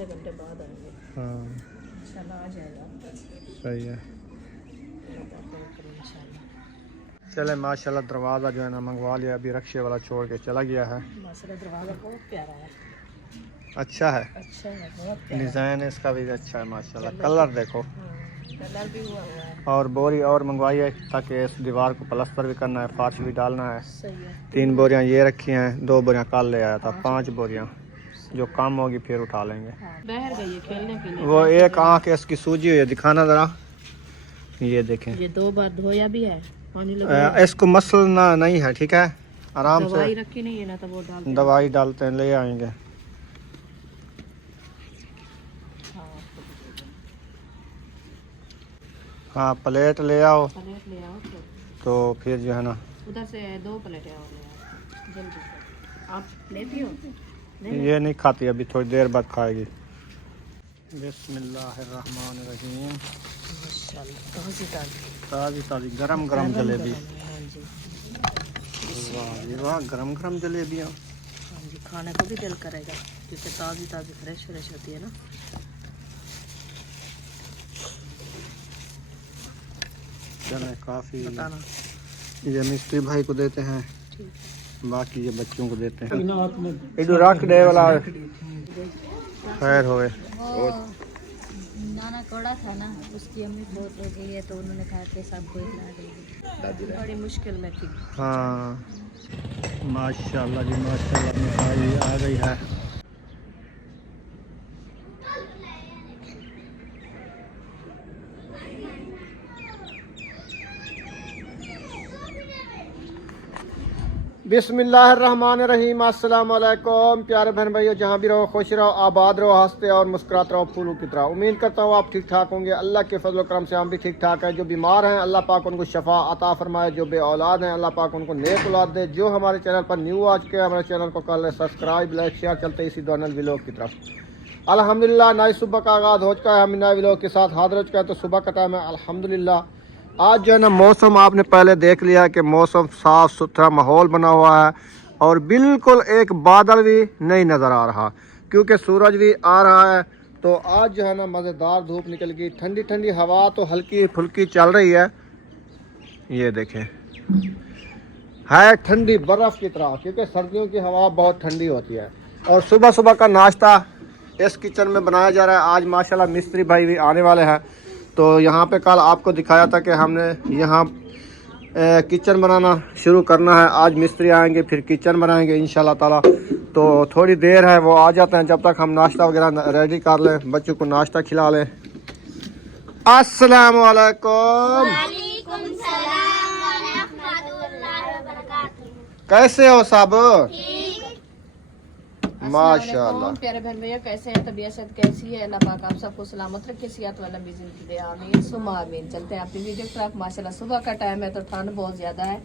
आधे घंटे बाद आएंगे। हाँ इंशाल्लाह आ जाएगा। सही है। इंशाल्लाह। चले माशाल्लाह दरवाज़ा जो है ना मंगवा लिया, अभी रक्शे वाला छोड़ के चला गया है। माशाल्लाह दरवाज़ा बहुत प्यारा है। अच्छा है, अच्छा है, बहुत प्यारा। डिज़ाइन इसका भी अच्छा है माशाल्लाह। कलर देखो, कलर भी हुआ है। और बोरी और मंगवाई है ताकि इस दीवार को प्लस्तर भी करना है, फर्श भी डालना है। सही है। 3 बोरियां ये रखी हैं, 2 बोरियां कल ले आया था, 5 बोरियां जो कम होगी फिर उठा लेंगे। बाहर गई है खेलने के लिए। वो एक आँख इसकी सूजी हुई है, दिखाना ज़रा। ये देखें, ये 2 बार धोया भी है, पानी लगा। इसको मसलना नहीं है, ठीक है, आराम से। दवाई रखी नहीं है ना, तो वो डाल दवाई डालते हैं, ले आएंगे। हाँ प्लेट ले आओ, प्लेट ले आओ तो फिर जो है ना उधर से 2 प्लेटें और ले आओ जल्दी से। आप लेती हो? ये नहीं खाती, अभी थोड़ी देर बाद खाएगी। बिस्मिल्लाहिर्रहमानिर्रहीम। माशाल्लाह ताज़ी ताज़ी ताज़ी गरम गरम जलेबी। हाँ जी। वाह जी वाह, गरम गरम जलेबियाँ। हाँ जी, खाने को भी दिल करेगा क्योंकि ताज़ी ताज़ी फ्रेश फ्रेश होती है ना। चले काफ़ी, बताना। ये मिस्त्री भाई को देते हैं, ठीक बाकी ये बच्चों को देते हैं। इधर रख दे वाला खैर होए। नाना कोड़ा था ना, उसकी अम्मी बहुत हो गई है तो उन्होंने कहा कि सबको इतना देगी। बड़ी मुश्किल में थी। हाँ माशाल्लाह जी माशाल्लाह, मिठाई आ गई है। बिस्मिल्लाहिर्रहमानिर्रहीम। अस्सलाम वालेकुम प्यारे बहन भाइयों, जहाँ भी रहो खुश रहो, आबाद रहो, हंसते और मुस्कुराते रहो फूलों की तरह। उम्मीद करता हूँ आप ठीक ठाक होंगे। अल्लाह के फजल करम से हम भी ठीक ठाक हैं। जो बीमार हैं अल्लाह पाक उनको शफा अता फरमाए, जो बे औलाद हैं अल्लाह पाक उनको नेक औलाद दे। जो हमारे चैनल पर न्यू आ चुके हैं, हमारे चैनल को कर ले सब्सक्राइब, लाइक शेयर। चलते इसी दोनों व्लॉग की तरफ। अल्हम्दुलिल्लाह नई सुबह का आगाज़ हो चुका है, हम नए व्लॉग के साथ हाजिर हो चुका है। तो सुबह का टाइम है अल्हम्दुलिल्लाह। आज जो है ना मौसम आपने पहले देख लिया कि मौसम साफ़ सुथरा माहौल बना हुआ है और बिल्कुल एक बादल भी नहीं नज़र आ रहा, क्योंकि सूरज भी आ रहा है। तो आज जो है ना मज़ेदार धूप निकल गई, ठंडी ठंडी हवा तो हल्की फुल्की चल रही है। ये देखें, है ठंडी बर्फ़ की तरह, क्योंकि सर्दियों की हवा बहुत ठंडी होती है। और सुबह सुबह का नाश्ता इस किचन में बनाया जा रहा है। आज माशाल्लाह मिस्त्री भाई भी आने वाले हैं। तो यहाँ पे कल आपको दिखाया था कि हमने यहाँ किचन बनाना शुरू करना है। आज मिस्त्री आएंगे फिर किचन बनाएंगे इंशाल्लाह ताला। तो थोड़ी देर है, वो आ जाते हैं, जब तक हम नाश्ता वगैरह रेडी कर लें, बच्चों को नाश्ता खिला लें। अस्सलाम वालेकुम। कैसे हो साहब? माशाल्लाह। प्यारे बहन भैया कैसे हैं, तबीयत कैसी है? अल्लाह पाक आप सबको सलामत रखे, सेहत वाला जिंदगी दे, आमीन सुमा आमीन। चलते हैं अपनी वीडियो की तरफ। माशाल्लाह सुबह का टाइम है तो ठंड बहुत ज्यादा है।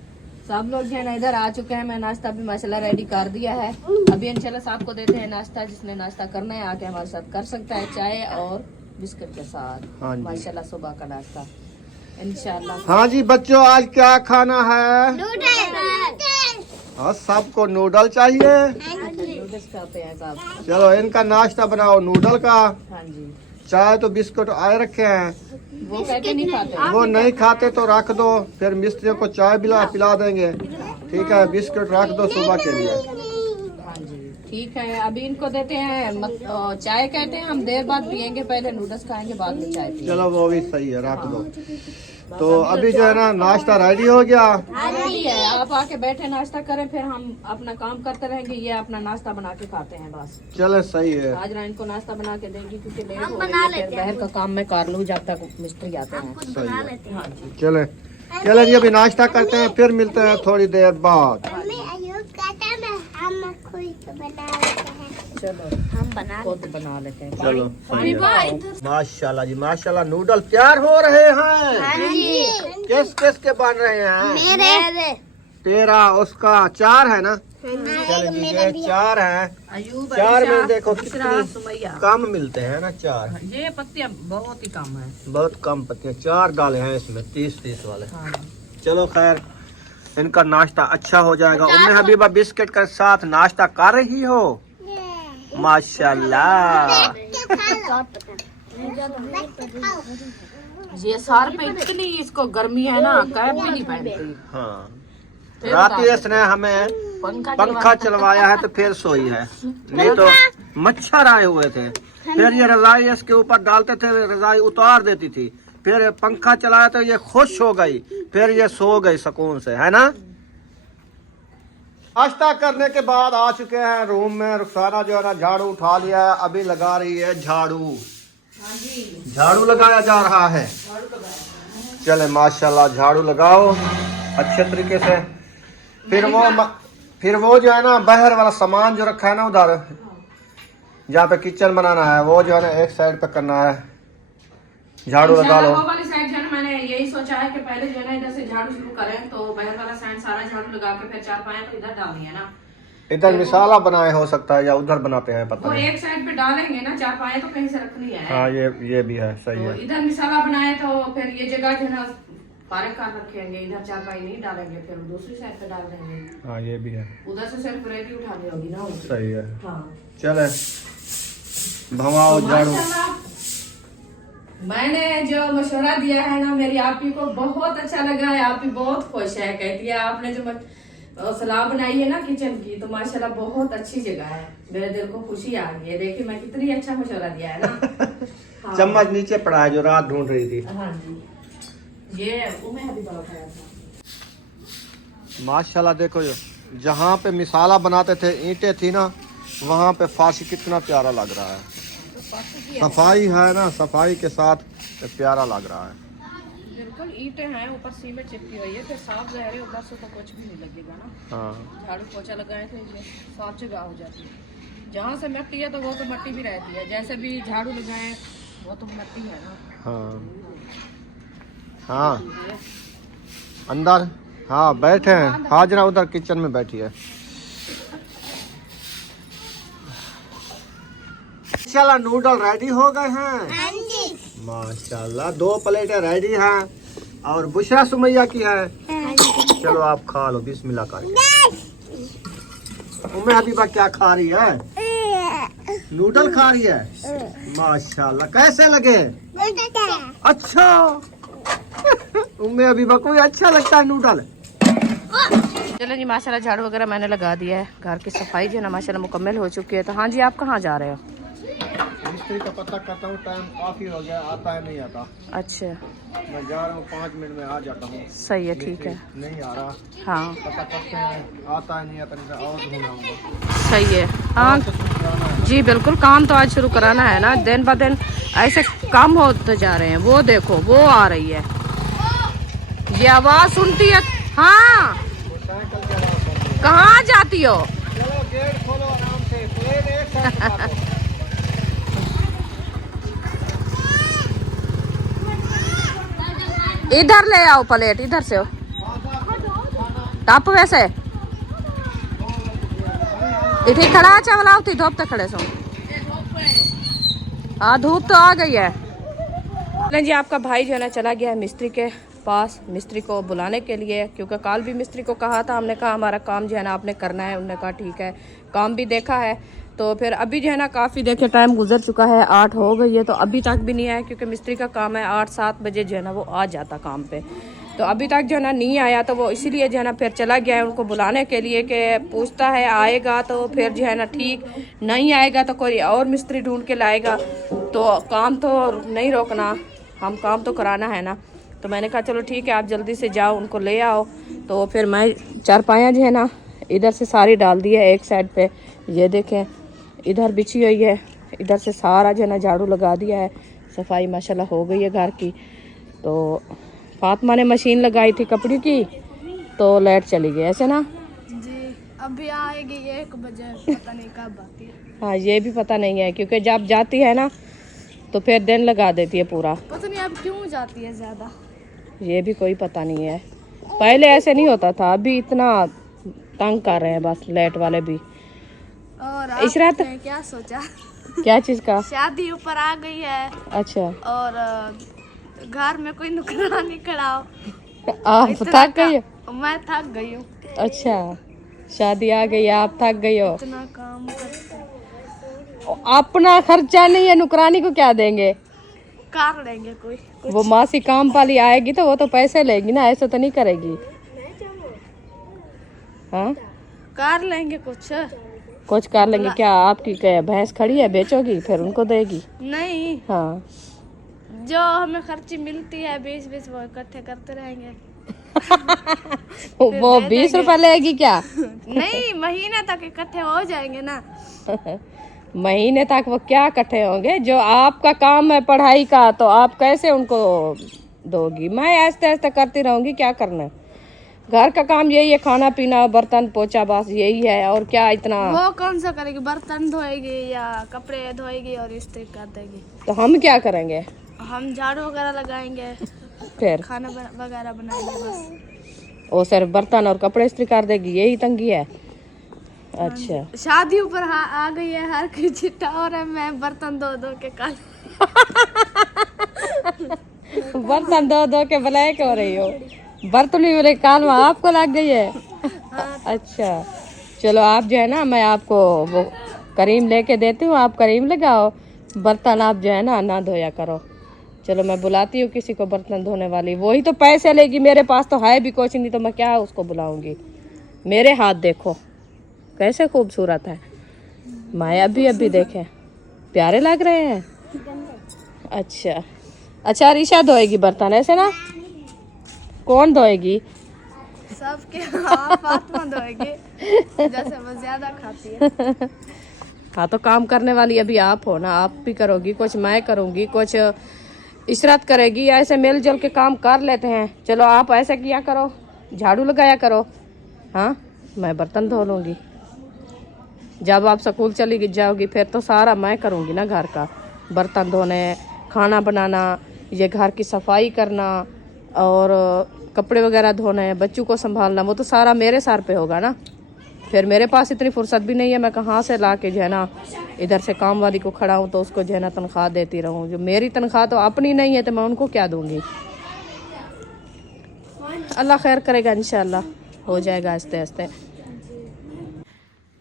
सब लोग जो है ना इधर आ चुके हैं। मैं नाश्ता भी माशाल्लाह रेडी कर दिया है। अभी इंशाल्लाह सबको देते हैं नाश्ता। जिसने नाश्ता करना है आके हमारे साथ कर सकता है, चाय और बिस्किट के साथ। हाँ माशाल्लाह सुबह का नाश्ता इंशाल्लाह। हाँ जी बच्चों, आज क्या खाना है? हाँ सबको नूडल चाहिए। नूडल्स खाते हैं साहब। चलो इनका नाश्ता बनाओ नूडल का। हाँ जी, चाय तो बिस्कुट आए रखे हैं, वो कहते नहीं खाते। वो नहीं खाते तो रख दो, फिर मिस्त्रियों को चाय पिला देंगे। ठीक है, बिस्कुट रख दो सुबह के लिए। हाँ जी ठीक है, अभी इनको देते हैं चाय कहते हैं, हम देर बाद पियेंगे, पहले नूडल्स खाएंगे बाद में चाय पियेंगे। चलो वो भी सही है, रख दो। तो अभी जो है ना नाश्ता रेडी हो गया। रेडी है, आप आके बैठे नाश्ता करें, फिर हम अपना काम करते रहेंगे। ये अपना नाश्ता बना के खाते हैं बस। चले सही है। आज ना इनको नाश्ता बना के देंगी क्योंकि लेट हो रही है, फिर बाहर का काम मैं कर लूँ जब तक मिस्त्री आते हैं। सही है। हाँ जी चले चले जी, अभी नाश्ता करते हैं, फिर मिलते हैं थोड़ी देर बाद। चलो हम बना खुद बना लेते हैं। चलो पानी माशाल्लाह जी माशाल्लाह, नूडल तैयार हो रहे हैं। किस किस के बन रहे हैं? मेरे तेरा, उसका 4 है ना? चलो जी, ये 4 है। अयूब 4 में देखो कितनी सुमैया कम मिलते हैं ना 4। ये पत्तियां बहुत ही कम है। बहुत कम पत्तियां, 4 डाले हैं इसमें, 30 वाले। हाँ चलो खैर, इनका नाश्ता अच्छा हो जाएगा। उम्मे हबीबा बिस्किट के साथ नाश्ता कर रही हो? माशाल्लाह। ये सर पे इतनी इसको गर्मी है ना, कैप भी नहीं पहनती। हाँ, रात इसने हमें पंखा चलवाया है तो फिर सोई है, नहीं तो मच्छर आए हुए थे। फिर ये रजाई इसके ऊपर डालते थे, रजाई उतार देती थी, फिर पंखा चलाया तो ये खुश हो गई, फिर ये सो गई सुकून से, है ना। नाश्ता करने के बाद आ चुके हैं रूम में। रुखसाना जो है ना झाड़ू उठा लिया है, अभी लगा रही है झाड़ू। झाड़ू लगाया जा रहा है। चले माशाल्लाह, झाड़ू लगाओ अच्छे तरीके से। फिर वो जो है ना बाहर वाला सामान जो रखा है ना उधर जहाँ पे किचन बनाना है, वो जो है ना एक साइड पे करना है। झाड़ू लगा लो। वो वाली साइड जो है मैंने यही सोचा है कि पहले जो है ना इधर से झाड़ू शुरू करें, तो बाहर वाला साइड सारा झाड़ू लगा के फिर चार पाया तो इधर डालनी है ना। इधर मिसाला बनाए हो सकता है या उधर बनाते हैं पता नहीं। नहीं। एक साइड पे डालेंगे ना, चार पाए तो कहीं से रखनी है। हाँ ये भी है, सही तो है। इधर मिसाला बनाए तो फिर ये जगह जो है ना फारग कर रखेंगे, इधर चार पाई नहीं डालेंगे, फिर दूसरी साइड पे डाल देंगे। हाँ ये भी है, उधर से सिर्फ रेती उठानी होगी ना। सही है। हाँ चले भवाओ झाड़ू। मैंने जो मशवरा दिया है ना मेरी आपी को बहुत अच्छा लगा है। आपी बहुत खुश है, कहती है आपने जो सलाह बनाई है ना किचन की, तो माशाल्लाह बहुत अच्छी जगह है। मेरे दिल को खुशी आ गई है। देखिए मैं कितनी अच्छा मशवरा दिया है ना। हाँ। चम्मच नीचे पड़ा है जो रात ढूंढ रही थी। हाँ जी, ये उम्मीद अभी उठाया था। माशाल्लाह देखो जो जहाँ पे मिसाला बनाते थे ईंटें थी ना, वहाँ पे फाशी कितना प्यारा लग रहा है। सफाई है ना, सफाई के साथ प्यारा लग रहा है। बिल्कुल ईंटें हैं, ऊपर सीमेंट चिपकी हुई है, फिर साफ ज़ाहिर है उधर से तो कुछ भी नहीं लगेगा ना। हाँ झाड़ू पोछा लगाए थे ये साफ जगह हो जाती है। जहाँ से मिट्टी है तो वो तो मिट्टी भी रहती है, जैसे भी झाड़ू लगाए वो तो मिट्टी है ना। हाँ हाँ अंदर हाँ बैठे हैं। हाजरा उधर किचन में बैठी है। माशाल्लाह नूडल रेडी हो गए हैं। माशाल्लाह 2 प्लेटें रेडी हैं और बुशरा सुमैया की है। चलो आप खा लो, बिस्मिल्लाह कर। उम्मे हबीबा क्या खा रही है? नूडल खा रही है। माशाल्लाह कैसे लगे? अच्छा उम्मे हबीबा को अच्छा लगता है नूडल। चलो जी माशाल्लाह झाड़ू वगैरह मैंने लगा दिया है, घर की सफाई जो है ना माशाल्लाह मुकम्मल हो चुकी है। तो हाँ जी, आप कहाँ जा रहे हो? मिस्त्री का पता करता हूँ, टाइम काफी हो गया, आता है नहीं आता। अच्छा मैं जा रहा हूँ, 5 मिनट में आ जाता हूँ। सही है, ठीक है। नहीं आ रहा, हाँ पता करते हैं, आता है नहीं आता, नहीं और ढूंढाऊंगा। सही है। हाँ जी बिल्कुल, काम तो आज शुरू कराना है ना। दिन ब दिन ऐसे काम होते जा रहे हैं। वो देखो वो आ रही है, ये आवाज सुनती है। हाँ कहाँ जाती हो? चलो गेट खोलो आराम से, प्लेन एक साइड उठा दो। इधर ले आओ प्लेट, इधर से टप वैसे इथे खड़ा चावला उठी धूप तक खड़े सो। हाँ धूप तो आ गई है। जी आपका भाई जो है ना चला गया है मिस्त्री के पास, मिस्त्री को बुलाने के लिए, क्योंकि कल भी मिस्त्री को कहा था। हमने कहा हमारा काम जो है ना आपने करना है। उन्होंने कहा ठीक है, काम भी देखा है। तो फिर अभी जो है ना काफ़ी देखे टाइम गुजर चुका है, 8 हो गई है, तो अभी तक भी नहीं आया। क्योंकि मिस्त्री का काम है 8-7 बजे जो है ना वो आ जाता काम पे, तो अभी तक जो है ना नहीं आया। तो वो इसीलिए जो है ना फिर चला गया है उनको बुलाने के लिए, कि पूछता है आएगा तो फिर जो है ना ठीक, नहीं आएगा तो कोई और मिस्त्री ढूंढ के लाएगा। तो काम तो नहीं रोकना, हम काम तो कराना है ना। तो मैंने कहा चलो ठीक है, आप जल्दी से जाओ उनको ले आओ। तो फिर मैं चारपाया जो है ना इधर से सारी डाल दी है एक साइड पे, ये देखें इधर बिछी हुई है। इधर से सारा जो है ना झाड़ू लगा दिया है, सफाई माशाल्लाह हो गई है घर की। तो फातिमा ने मशीन लगाई थी कपड़े की, तो लाइट चली गई ऐसे ना जी। अभी आएगी 1 बजे, पता नहीं कब आती है। हाँ ये भी पता नहीं है, क्योंकि जब जाती है ना तो फिर दिन लगा देती है पूरा। पता नहीं अब क्यों जाती है ज़्यादा, ये भी कोई पता नहीं है। पहले ऐसे नहीं होता था, अभी इतना तंग कर रहे हैं बस लाइट वाले भी। और इशरात आपने क्या सोचा? क्या चीज़ का? शादी ऊपर आ गई है अच्छा और घर में कोई नुकसान नहीं कराओ। आप थक गई हो? मैं थक गई हूँ। अच्छा शादी आ गई, आप थक गई हो? इतना काम करते अपना खर्चा नहीं है, नुकरानी को क्या देंगे? कार लेंगे कोई। वो मासी काम वाली आएगी तो वो तो पैसे लेगी ना, ऐसा तो नहीं करेगी। हाँ कार लेंगे कुछ कर लेंगे। क्या आपकी क्या भैंस खड़ी है, बेचोगी फिर उनको देगी? नहीं, हाँ जो हमें खर्ची मिलती है 20-20 वो इकट्ठे करते रहेंगे। वो 20 रुपए लेगी क्या? नहीं, महीने तक इकट्ठे हो जाएंगे ना। महीने तक वो क्या इकट्ठे होंगे? जो आपका काम है पढ़ाई का, तो आप कैसे उनको दोगी? मैं ऐसे ऐसे करती रहूंगी, क्या करना है? घर का काम यही है, खाना पीना बर्तन पोछा, बस यही है। और क्या इतना? वो कौन सा करेगी? बर्तन धोएगी या कपड़े धोएगी और इस्त्री कर देगी। तो हम क्या करेंगे? हम झाड़ू वगैरह लगाएंगे, फिर खाना वगैरह बनाएंगे बस। वो सिर्फ बर्तन और कपड़े इस्त्री कर देगी, यही तंगी है? अच्छा शादी ऊपर आ गई है हर कोई चिट्टा, और मैं बर्तन धो के काल बर्तन धो के ब्लैक हो रही हो? बर्तन ही मेरे काल में आपको लग गई है? अच्छा चलो, आप जो है ना, मैं आपको वो करीम लेके देती हूँ, आप करीम लगाओ, बर्तन आप जो है ना धोया करो। चलो मैं बुलाती हूँ किसी को बर्तन धोने वाली, वही तो पैसे लेगी। मेरे पास तो है भी कुछ नहीं, तो मैं क्या उसको बुलाऊंगी? मेरे हाथ देखो कैसे खूबसूरत है, मैं अभी देखे, प्यारे लग रहे हैं। अच्छा ऋषा धोएगी बर्तन, ऐसे ना? कौन धोएगी? सबके आप आत्मा धोएगी, जैसे वो ज्यादा खाती है। हाँ तो काम करने वाली अभी आप हो ना, आप भी करोगी कुछ, मैं करूँगी कुछ, इशरत करेगी, ऐसे मिलजुल के काम कर लेते हैं। चलो आप ऐसे किया करो, झाड़ू लगाया करो, हाँ मैं बर्तन धो लूँगी। जब आप स्कूल चली जाओगी फिर तो सारा मैं करूँगी ना, घर का बर्तन धोने, खाना बनाना, ये घर की सफाई करना और कपड़े वगैरह धोने, बच्चों को संभालना, वो तो सारा मेरे सर पे होगा ना। फिर मेरे पास इतनी फुर्सत भी नहीं है, मैं कहाँ से ला के जो है ना इधर से काम वाली को खड़ा हूँ तो उसको जो है ना तनख्वाह देती रहूँ। जो मेरी तनख्वाह तो अपनी नहीं है तो मैं उनको क्या दूँगी? अल्लाह खैर करेगा, इंशाल्लाह हो जाएगा आस्ते आस्ते।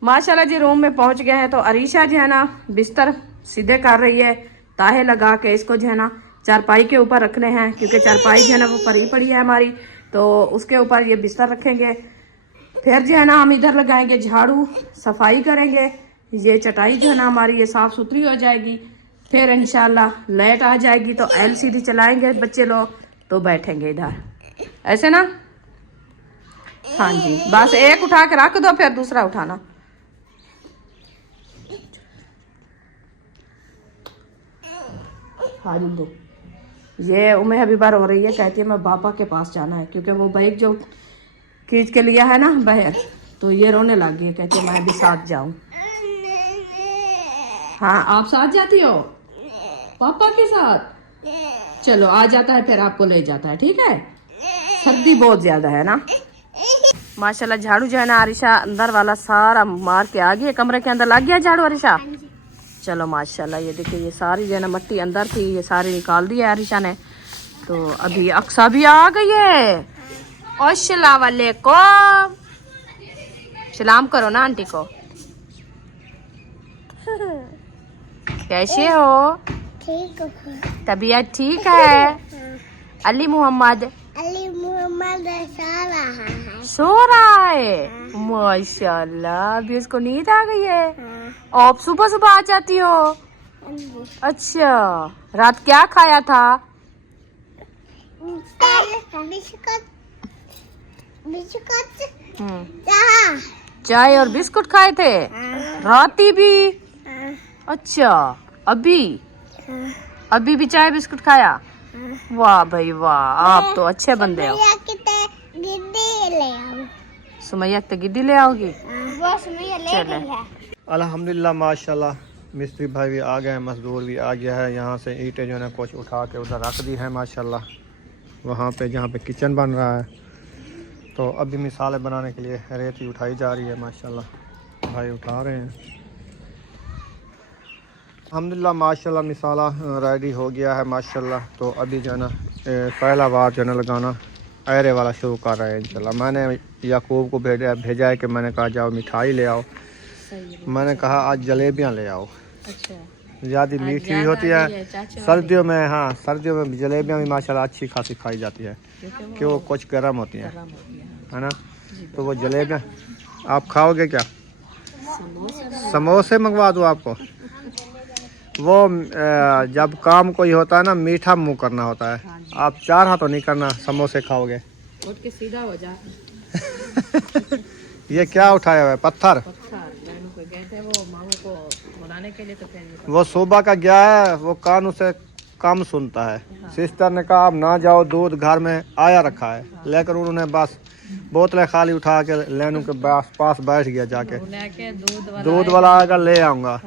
माशाल्लाह जी रूम में पहुँच गए हैं। तो अरीशा जो है ना बिस्तर सीधे कर रही है, ताहे लगा के इसको जो है ना चारपाई के ऊपर रखने हैं, क्योंकि चारपाई जो है ना वो परी पड़ी है हमारी, तो उसके ऊपर ये बिस्तर रखेंगे। फिर जो है ना हम इधर लगाएंगे झाड़ू, सफाई करेंगे, ये चटाई जो है ना हमारी ये साफ़ सुथरी हो जाएगी। फिर इंशाल्लाह लाइट आ जाएगी तो LCD चलाएंगे बच्चे लोग, तो बैठेंगे इधर ऐसे ना। हाँ जी, बस एक उठा के रख दो फिर दूसरा उठाना। हाँ दो। ये उम्र हबीबा रो रही है, कहती है मैं पापा के पास जाना है, क्योंकि वो बाइक जो खींच के लिया है ना बाहर, तो ये रोने लग गई है, कहती है मैं भी साथ जाऊं। हाँ आप साथ जाती हो पापा के साथ? चलो आ जाता है फिर आपको ले जाता है, ठीक है? सर्दी बहुत ज्यादा है ना। माशाल्लाह झाड़ू जो है ना अरिशा अंदर वाला सारा मार के आ गई है, कमरे के अंदर लग गया झाड़ू अरिशा? चलो माशाल्लाह, ये देखिए ये सारी जो है ना मट्टी अंदर थी, ये सारी निकाल दी है अरिशा ने। तो अभी अक्सा भी आ गई है। अस्सलाम वालेकुम, सलाम करो ना आंटी को। कैसे हो? ठीक हो? तबीयत ठीक है? अली मोहम्मद सो रहा है? माशाल्लाह, अभी उसको नींद आ गई है। आप सुबह सुबह आ जाती हो? अच्छा, रात क्या खाया था? चाय और बिस्कुट खाए थे राती भी? अच्छा, अभी भी चाय बिस्कुट खाया? वाह भाई वाह, आप तो अच्छे बंदे हो। सुमैया तो गिद्दी ले आओगी? चले अल्हम्दुलिल्लाह माशाल्लाह, मिस्त्री भाई भी आ गए हैं, मजदूर भी आ गया है। यहाँ से ईंटें जो है ना कुछ उठा के उधर रख दी है माशाल्लाह, वहाँ पे जहाँ पे किचन बन रहा है। तो अभी मिसालें बनाने के लिए रेत ही उठाई जा रही है माशाल्लाह, भाई उठा रहे हैं। अल्हम्दुलिल्लाह माशाल्लाह मिसाला रेडी हो गया है माशाल्लाह। तो अभी जो है ना पहला बार जो है ना लगाना ऐरे वाला शुरू कर रहे हैं इंशाल्लाह। मैंने याकूब को भेजा है कि मैंने कहा जाओ मिठाई ले आओ, मैंने कहा आज जलेबियाँ ले आओ, अच्छा ज़्यादा मीठी भी होती है। सर्दियों में, हाँ सर्दियों में जलेबियाँ भी माशाल्लाह अच्छी खासी खाई जाती है कि वो कुछ गर्म होती हैं, है ना। तो वो जलेबियाँ आप खाओगे क्या? समोसे मंगवा दूँ आपको? वो जब काम कोई होता है ना, मीठा मुंह करना होता है। आप चार हाथों नहीं करना, समोसे खाओगे। उठ के सीधा हो जा। ये क्या उठाया हुआ है? पत्थर। गए थे वो मामू को बुलाने के लिए, तो फिर वो सुबह का गया है, वो कान उसे कम सुनता है। सिस्टर ने कहा आप ना जाओ, दूध घर में आया रखा है, लेकर उन्होंने बस बोतलें खाली उठा के लेनू के पास बैठ गया जाके। दूध वाला आएगा ले आऊंगा।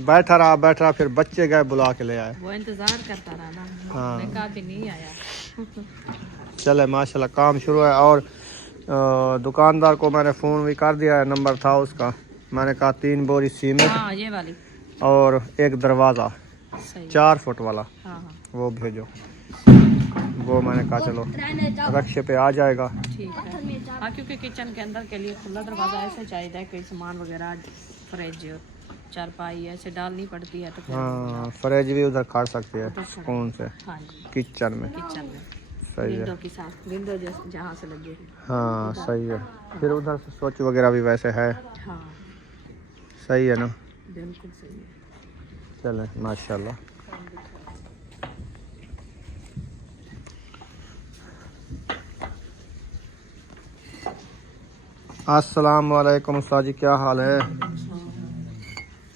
बैठा रहा, फिर बच्चे गए बुला के ले आए। वो इंतजार करता रहा ना। हाँ कहा भी नहीं आया। चले माशाल्लाह काम शुरू है। और दुकानदार को मैंने फ़ोन भी कर दिया है, नंबर था उसका। मैंने कहा 3 बोरी सीमेंट, हाँ, ये वाली और एक दरवाज़ा सही। 4 फुट वाला, हाँ, वो भेजो। वो मैंने कहा चलो रक्शे पे आ जाएगा। ठीक है। हाँ, क्योंकि किचन के अंदर के लिए खुला दरवाज़ा ऐसे चाहिए, कोई सामान वगैरह फ्रिज चारपाई ऐसे डालनी पड़ती है, तो फिर हाँ फ्रिज भी उधर खा सकती है सुकून से। हाँ जी, किचन में सही है। विंडो के साथ, विंडो जहाँ से लगे। हाँ सही है। फिर उधर से स्विच वगैरह भी वैसे है। हाँ सही है ना। बिल्कुल सही है। चले माशाल्लाह। अस्सलाम वालेकुम उस्ताद जी, क्या हाल है?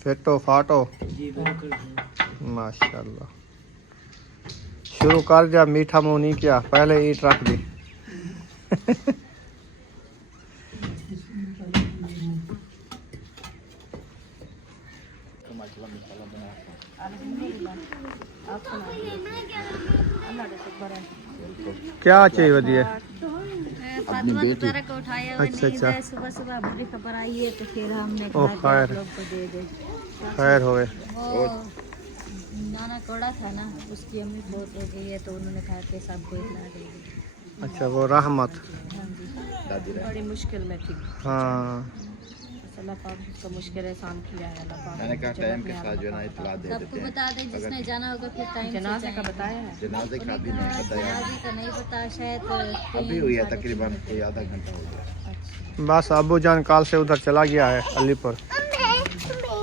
फिटो फाटो माशाल्लाह। शुरू कर दिया, मीठा मुंह नहीं किया, पहले ईंट रख दी। क्या चाहिए दिए? अपनी बेटी को उठाया हुआ अच्छा अच्छा, सुबह सुबह बुरी खबर आई है, तो फिर हमने ओ कहा कि खैर आप लोग को दे दे। खैर होए। वो नाना कोड़ा था ना, उसकी अम्मी बहुत हो गई है, तो उन्होंने कहा कि सबको इतना देगी। अच्छा वो रहमत। हाँ जी, बड़ी मुश्किल में थी। हाँ अल्लाह पाक उसको मुश्किल आसान किया है। अल्लाह पाक मैंने कहा टाइम के साथ जो है ना इतला दे सबको देते हैं। बता दे, जिसने जाना होगा फिर टाइम जनाजे का बताया है। जनाजे का भी नहीं बताया, जनाजे का नहीं पता, शायद अभी हुई है तकरीबन कोई आधा घंटा हो गया। बस अबू जान काल से उधर चला गया है अलीपुर।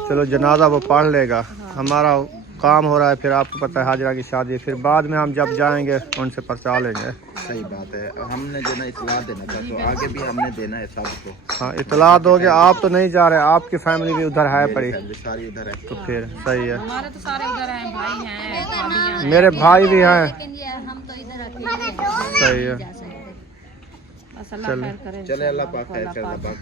चलो जनाजा वो पढ़ लेगा, हमारा काम हो रहा है। फिर आपको पता है हाजरा की शादी, फिर बाद में हम जब जाएंगे उनसे पर्चा लेंगे। सही बात है, हमने जो ना इतला देना था, तो आगे भी हमने देना है सबको। हाँ इतला दोगे। आप तो नहीं जा रहे, आपकी फैमिली भी उधर है पड़ी, फैमिली सारी उधर है। तो फिर सही है। हमारे तो सारे उधर हैं, भाई हैं, भाभी हैं। मेरे भाई भी हैं। लेकिन ये हम तो इधर अकेले हैं, सही है। जा सकते। बस अल्लाह खैर करे। चले अल्लाह पाक खैर कर, अल्लाह पाक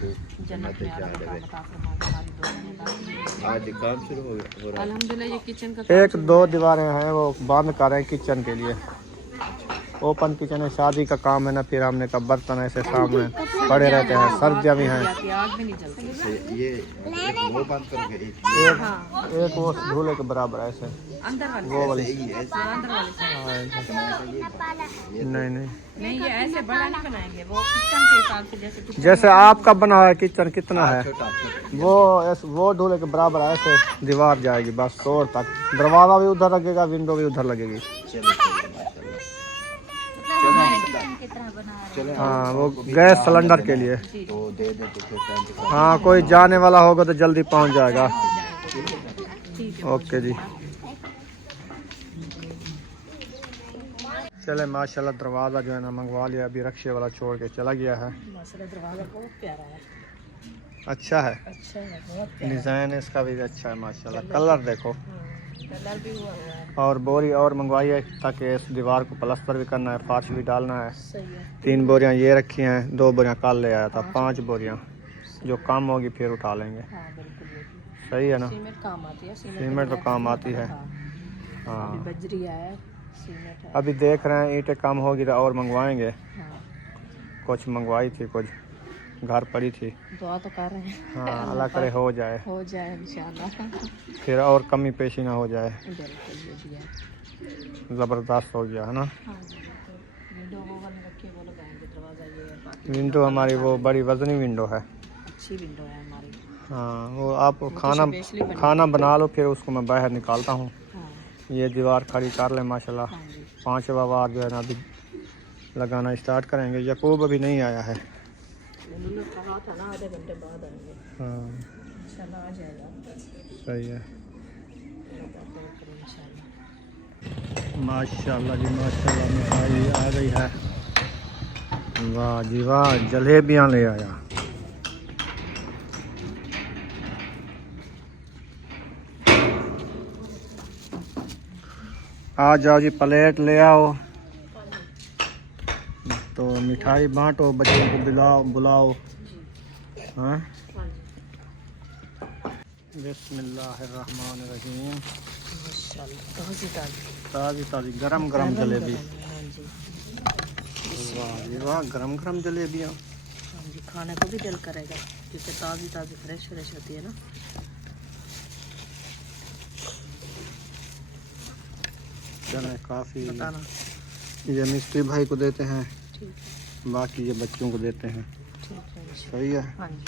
जन्नत में आला मकाम अता फरमाए, हमारी दुआ में। आज काम शुरू हो रहा है। अल्हम्दुलिल्लाह ये किचन का 1-2 दीवारें हैं वो बंद कर रहे हैं किचन के लिए। ओपन किचन है, शादी का काम है ना, फिर हमने कहा बर्तन ऐसे सामने पड़े रहते हैं, सर्दियाँ भी हैं। आग भी नहीं जलती। ये एक वो बंद करोगे, एक एक वो झूले के बराबर ऐसे, अंदर वाले वो वाली। यही है। अंदर वाले नहीं नहीं, नहीं, ये ऐसे बड़ा नहीं बनाएंगे, वो किचन के हिसाब से, जैसे किचन जैसे आपका बना है किचन कितना है, छोटा छोटा वो ढूले के बराबर ऐसे दीवार जाएगी बस तोड़ तक। दरवाजा भी उधर लगेगा, विंडो भी उधर लगेगी। कितना बना चलो हाँ वो गैस सिलेंडर के लिए। तो दे दे तो फिर टाइम के साथ। हाँ कोई जाने वाला होगा तो जल्दी पहुंच जाएगा। ओके जी। चले माशाल्लाह दरवाज़ा जो है ना मंगवा लिया, अभी रक्शे वाला छोड़ के चला गया है। माशाल्लाह दरवाजा बहुत प्यारा है। अच्छा है, अच्छा है, बहुत डिज़ाइन इसका भी अच्छा है माशाल्लाह। कलर देखो, कलर भी हुआ है। और बोरी और मंगवाई है ताकि इस दीवार को प्लास्टर भी करना है, फर्श भी डालना है। सही है। 3 बोरियां ये रखी हैं, 2 बोरियां कल ले आया था, 5 बोरियां जो कम होगी फिर उठा लेंगे। हाँ बिल्कुल बिल्कुल। सही है ना। सीमेंट काम आती है। सीमेंट तो काम आती है। हाँ अभी बजरी है, सीमेंट है। अभी देख रहे हैं ईंटें कम होगी तो और मंगवाएंगे। हाँ, कुछ मंगवाई थी, कुछ घर पड़ी थी। दुआ तो कर रहे हैं। हाँ अल्लाह करे हो जाए, हो जाए इंशाल्लाह। फिर और कमी पेशी ना हो जाए। बिल्कुल ये भी है। ज़बरदस्त हो गया है ना। हाँ जी, विंडो वो वाले रखे, वो लगाएंगे दरवाजा, ये है बाकी। विंडो हमारी वो बड़ी वजनी विंडो है। अच्छी विंडो है हमारी। हाँ वो आप खाना बना लो, फिर उसको मैं बाहर निकालता हूँ। ये दीवार खड़ी कर लें माशाल्लाह। 5वां वार जो है ना अभी लगाना स्टार्ट करेंगे। यकूब अभी नहीं आया है। कहा था ना आधे घंटे बाद आएंगे। हाँ इंशाल्लाह आ जाएगा। सही है। माशाल्लाह जी माशाल्लाह, मिठाई आ गई है। वाह जी वाह, जलेबियाँ ले आया। आ जाओ जी, प्लेट ले आओ। तो मिठाई बांटो, बच्चों को बुलाओ। हाँ बिस्मिल्लाहिर्रहमानिर्रहीम। ताज़ी ताज़ी गरम गरम जलेबी। वाह जी वाह, गरम गरम जलेबियाँ। हाँ जी, खाने को भी दिल करेगा क्योंकि ताज़ी ताज़ी फ्रेश फ्रेश होती है ना। चले काफ़ी। बताना। ये मिस्त्री भाई को देते हैं, ठीक है, बाकी ये बच्चों को देते हैं। ठीक है। सही है। हाँ जी।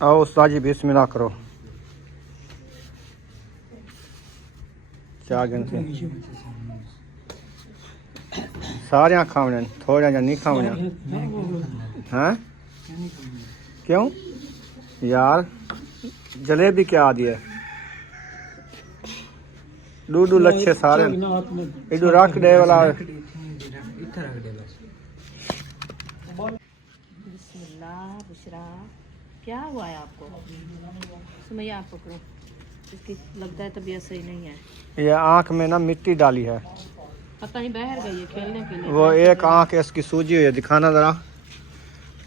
आओ उस्ताद जी, बिस्मिल्लाह करो। चार गिनती सारियां खावने, थोड़ा जा नहीं खावने। हैं क्यों यार, जलेबी क्या आदि है? डूडू लच्छे सारे इधर रख दे वाला। बिस्मिल्लाह। बुशरा, क्या हुआ है आपको? सुमैया आप पकड़ो, इसकी लगता है तबीयत सही नहीं है। ये आँख में ना मिट्टी डाली है, पता नहीं बाहर गई है खेलने के लिए। वो एक आँख इसकी सूजी हुई है, दिखाना जरा।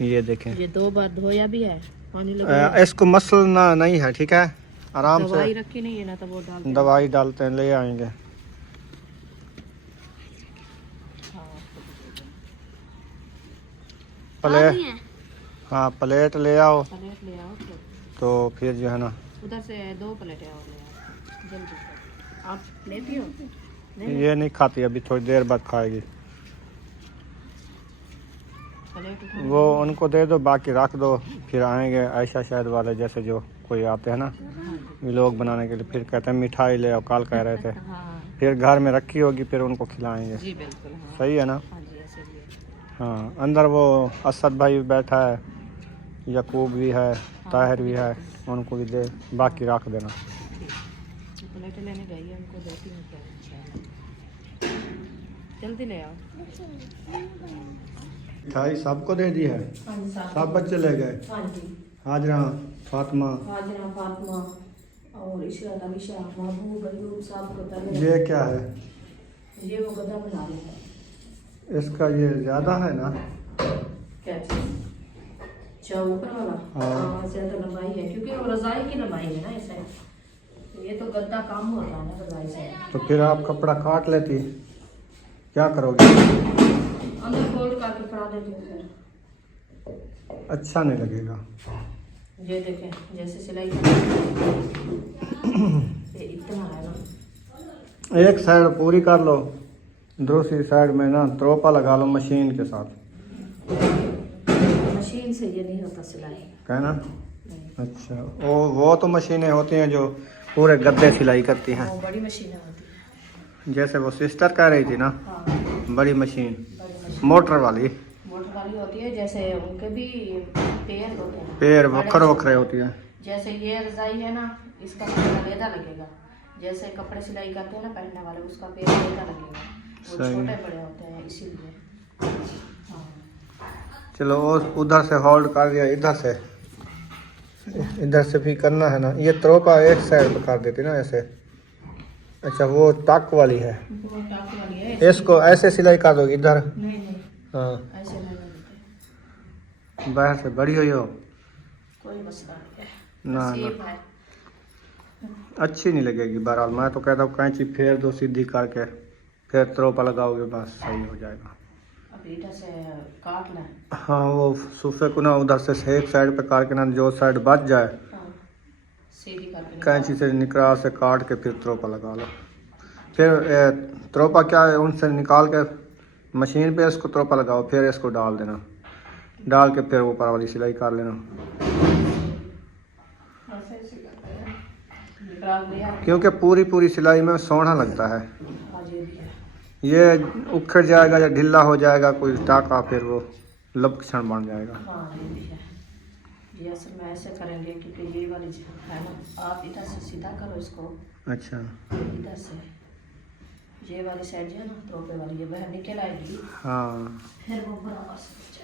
ये देखें, ये 2 बार धोया भी है, पानी लगा। इसको मसलना नहीं है, ठीक है, आराम दवाई से। रखी नहीं है ना, तो वो डाल दवाई डालते हैं, ले आएंगे। प्लेट, हाँ प्लेट ले आओ। प्लेट ले आओ तो फिर जो है ना, उधर से 2 प्लेटें और ले आओ जल्दी से। आप लेती हो? ये नहीं खाती, अभी थोड़ी देर बाद खाएगी। प्लेट उठा वो उनको दे दो, बाकी रख दो, फिर आएंगे आयशा शायद वाले जैसे जो कोई आते हैं ना व्लॉग बनाने के लिए, फिर कहते हैं मिठाई ले आओ, कल कह रहे थे। हाँ फिर घर में रखी होगी, फिर उनको खिलाएंगे। जी बिल्कुल। हाँ सही है ना? हाँ जी, ऐसे भी है। हाँ, अंदर वो असद भाई बैठा है, यकूब भी है, ताहिर भी है, उनको भी दे, बाकी रख देना। प्लेटें लेने गई है, उनको देती हूँ क्या इंशाल्लाह। जल्दी ले आओ। मिठाई सबको दे दी है, सब बच्चे ले गए। हाँ जी, हाजरा, फातिमा, हाजरा, फातिमा और इशरत, अलीशा, महबूब, अयूब साहब को पहले। ये क्या है? ये वो गदा बना रही है। इसका ये ज़्यादा है ना? क्या चीज़? अच्छा, ऊपर वाला? हाँ। ज़्यादा लंबाई है क्योंकि वो रज़ाई की लंबाई है ना इसे। ये तो गद्दा कम होता है ना रज़ाई से। तो फिर आप कपड़ा काट लेती, क्या करोगे? अंदर फोल्ड करके पड़ा देती हूँ फिर। अच्छा नहीं लगेगा। ये देखें, जैसे सिलाई कर ये इतना है ना। एक साइड पूरी कर लो, दूसरी साइड में ना त्रोपा लगा लो मशीन के साथ। मशीन से ये नहीं होता सिलाई। कहना नहीं, अच्छा, वो तो मशीनें होती हैं जो पूरे गद्दे सिलाई करती हैं, वो बड़ी मशीनें होती हैं। जैसे वो सिस्टर कह रही थी ना, हाँ, बड़ी मशीन, बड़ी मशीन मोटर वाली। मोटर वाली होती है, जैसे उनके भी पैर होते हैं, पैर बड़े वखर वखरे होती है। जैसे ये रजाई है ना, इसका पैर अलग लगेगा। जैसे कपड़े सिलाई करते हैं ना पहनने वाले, उसका पैर अलग लगेगा। वो सही। छोटे बड़े होते हैं इसीलिए। हाँ, चलो उधर से होल्ड कर दिया, इधर से भी करना है ना। ये त्रोपा एक साइड पे कर देती ना ऐसे। अच्छा, वो टक वाली है, वो टाक वाली है। इसको ऐसे सिलाई कर दो इधर। नहीं नहीं, हाँ, ऐसे नहीं लगते। बाहर से बड़ी हुई हो कोई मसला नहीं है, ना, सेफ है। अच्छी नहीं लगेगी। बहरहाल मैं तो कहता हूँ कैंची फेर दो सीधी करके, फिर त्रोपा लगाओगे, बस सही हो जाएगा। अब इधर से काट लें। हाँ, वो सूफे को ना उधर से एक साइड पे काट के ना, जो साइड बच जाए हाँ, सीधी करके कैंची से निकरा से काट के फिर त्रोपा लगा लो। फिर त्रोपा क्या है, उनसे निकाल के मशीन पे इसको त्रोपा लगाओ, फिर इसको डाल देना, डाल के फिर ऊपर वाली सिलाई कर लेना। क्योंकि पूरी पूरी सिलाई में सोना लगता है, ये उखड़ जाएगा या ढीला हो जाएगा कोई टाका, फिर वो लपक्षण बन जाएगा। हाँ ये भी है, ये असल में ऐसे करेंगे क्योंकि ये वाली जो है ना, आप इधर से सीधा करो इसको, अच्छा, इधर से ये वाली साइड जो है ना त्रोपे वाली, ये बाहर निकल आएगी, हाँ फिर वो बराबर से